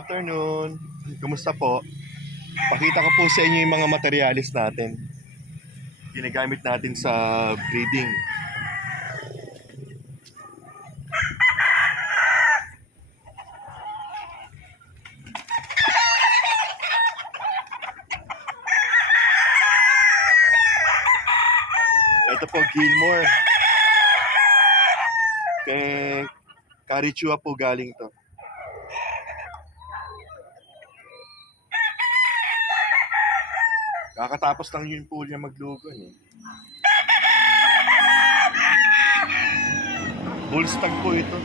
afternoon. Kumusta po? Pakita ko po sa inyo yung mga materialis natin. Ginagamit natin sa breeding. Ito po, Gilmore. Kay Carichua po galing to. Kakatapos lang yung pool niya maglugon eh. Bullstag po ito.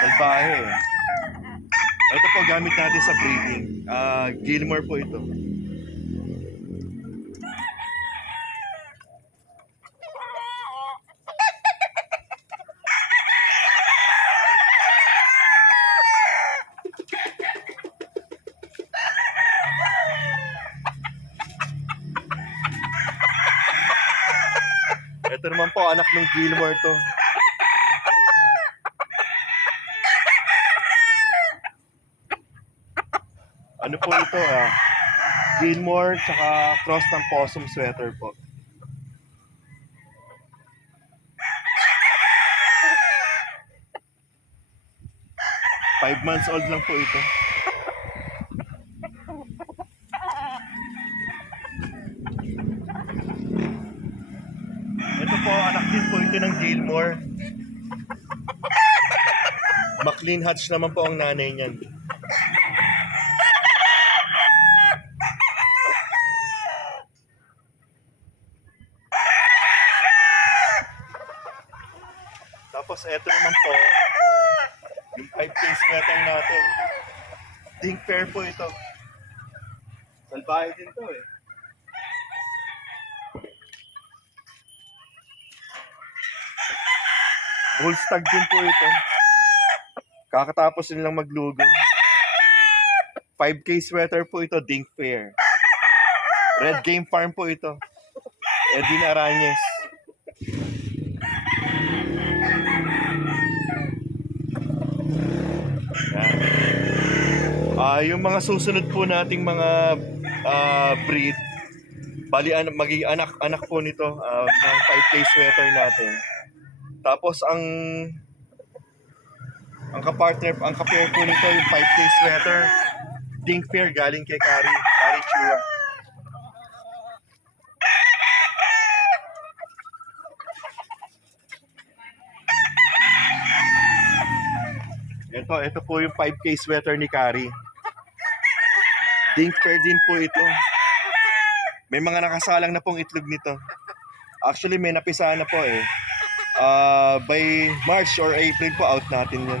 Salbahe eh. Ito po gamit natin sa breeding. Gilmore po ito. Ito naman po, anak ng Gilmore to. Ano po ito Gilmore tsaka cross ng possum sweater po. Five months old lang po ito. Ito po, anak din po ito ng Gilmore. McLean Hatch naman po ang nanay niyan. Tapos ito naman po, yung 5K sweater natin. Dink pair po ito. Salbahe din to eh. Bullstag din po ito. Kakatapos nilang maglugon. 5K sweater po ito, Dink Fair. Red Game Farm po ito. Edwin Arañez. Yung mga susunod po nating mga breed, bali magiging anak po nito ng 5K sweater natin. Tapos ang kapair po nito yung 5K sweater, Dink Fair galing kay Carichua. Ito po yung 5K sweater ni Cari. Dink Fair din po ito. May mga nakasalang na pong itlog nito. Actually may napisa na po eh. By March or April po out natin yun.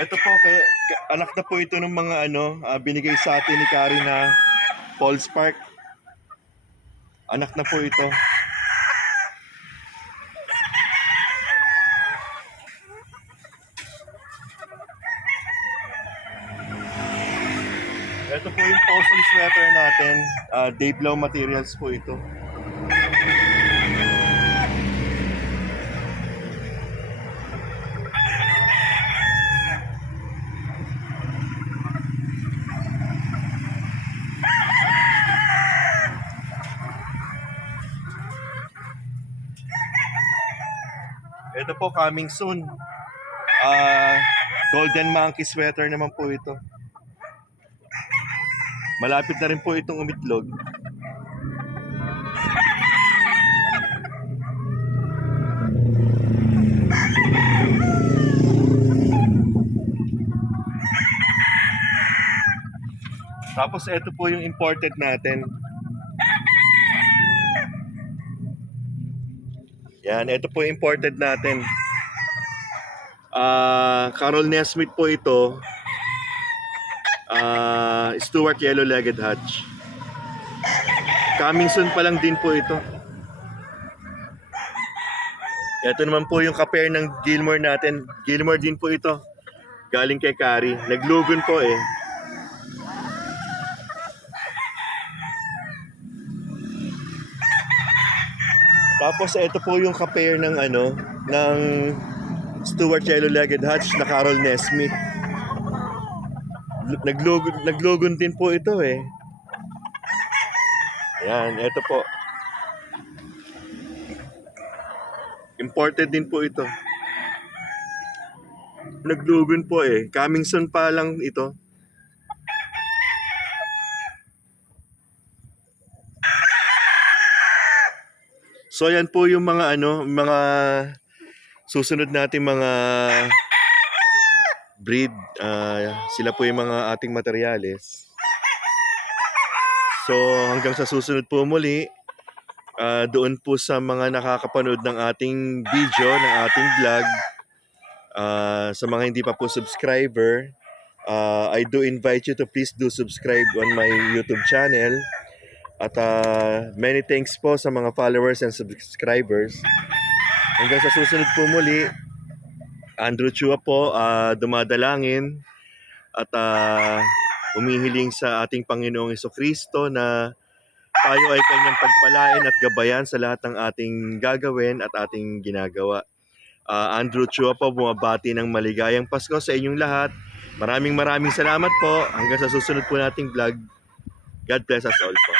Ito po, anak na po ito ng mga binigay sa atin ni Cari na Paul Spark. Anak na po ito. Ito po yung possum sweater natin. Dayblaw materials po ito. Ito po, coming soon. Golden Monkey sweater naman po ito. Malapit na rin po itong umitlog. Tapos ito po yung imported natin. Yan, ito po yung imported natin. Carol Nesmith po ito. Stuart Yellow-Legged Hatch. Coming soon pa lang din po ito. Ito naman po yung kapair ng Gilmore natin. Gilmore din po ito. Galing kay Cari. Naglugon po eh. Tapos ito po yung ka-pair ng ano, ng Stuart Yellow-Legged Hatch na Carol Nesmith. Naglogon din po ito eh. Ayan, ito po. Imported din po ito. Naglogon po eh. Coming soon pa lang ito. So yan po yung mga ano, mga susunod natin mga breed. Sila po yung mga ating materyales. So hanggang sa susunod po muli, doon po sa mga nakakapanood ng ating video, ng ating vlog, sa mga hindi pa po subscriber, I do invite you to please do subscribe on my YouTube channel. At many thanks po sa mga followers and subscribers. Hanggang sa susunod po muli, Andrew Chua po, dumadalangin at humihiling sa ating Panginoong Jesucristo na tayo ay kanyang pagpalain at gabayan sa lahat ng ating gagawin at ating ginagawa. Andrew Chua po, bumabati ng maligayang Pasko sa inyong lahat. Maraming salamat po. Hanggang sa susunod po nating vlog. God bless us all po.